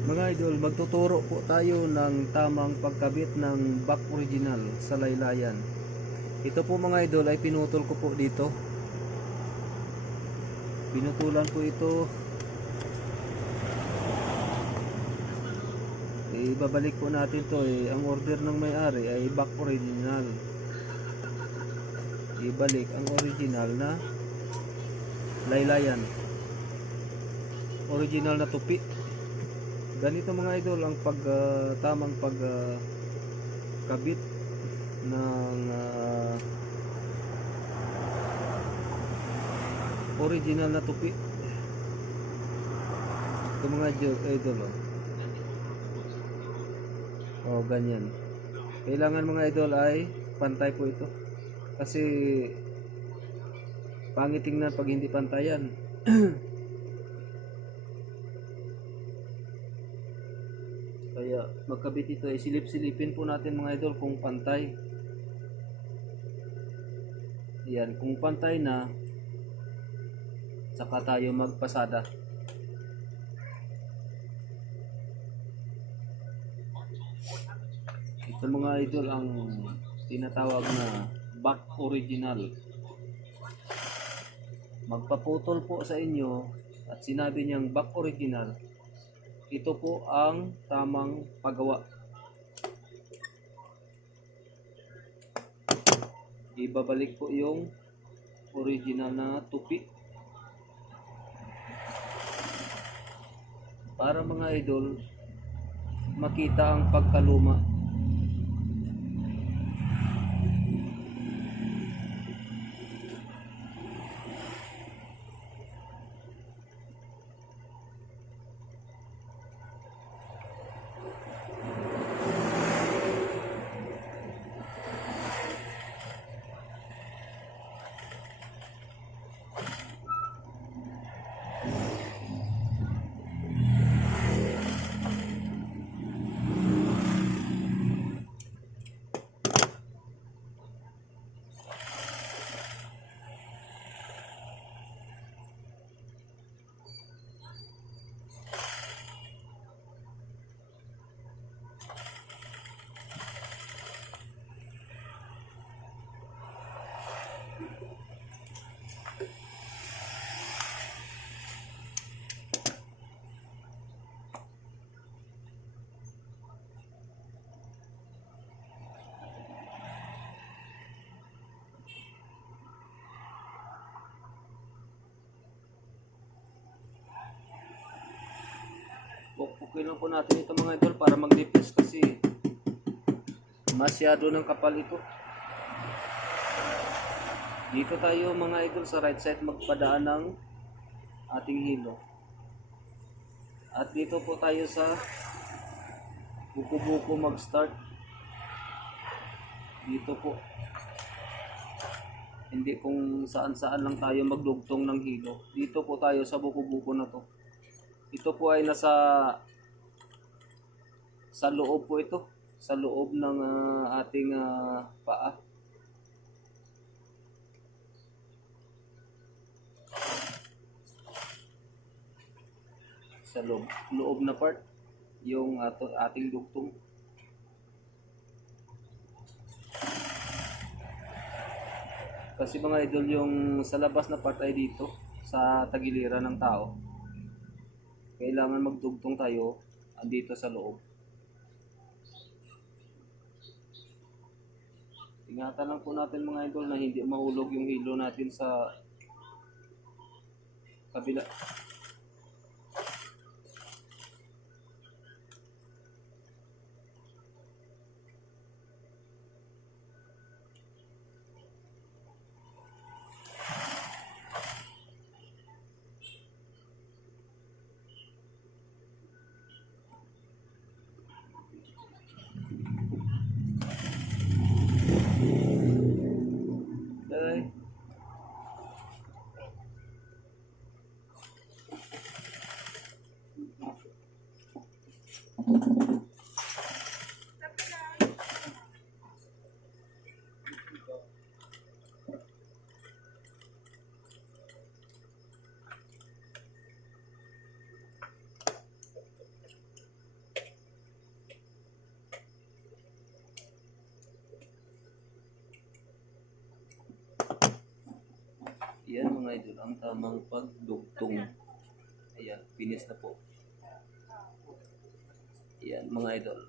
Mga idol, magtuturo po tayo ng tamang pagkabit ng back original sa laylayan. Ito po mga idol ay pinutol ko po dito. Pinutulan po ito. Ibabalik po natin to ang order ng may-ari ay back original. Ibalik ang original na laylayan. Original na tupi. Ganito mga idol ang tamang pagkabit ng original na tupi. Ito mga idol ganyan. Kailangan mga idol ay pantay po ito. Kasi pangit tingnan pag hindi pantayan. Kaya magkabit ito ay silip-silipin po natin mga idol kung pantay. Yan, kung pantay na, saka tayo magpasada. Ito mga idol ang tinatawag na back original. Magpaputol po sa inyo at sinabi niyang back original, ito po ang tamang paggawa. Ibabalik po yung original na tupi. Para mga idol, makita ang pagkaluma. Okay lang po natin ito mga idol para mag-defuse kasi masyado ng kapal ito. Dito tayo mga idol sa right side magpadaan ng ating hilo. At dito po tayo sa buko-buko mag-start. Dito po. Hindi kung saan-saan lang tayo magdugtong ng hilo. Dito po tayo sa buko-buko na to. Ito po ay sa loob po ito, sa loob ng ating paa. Sa loob na part, yung ating dugtong. Kasi mga idol, yung sa labas na part ay dito, sa tagiliran ng tao. Kailangan magdugtong tayo andito sa loob. Ingatan lang po natin mga idol na hindi mahulog yung hilo natin sa kabila. Okay. mga idol ang tamang pagdugtong. Ayan, finish na po. Ayan mga idol.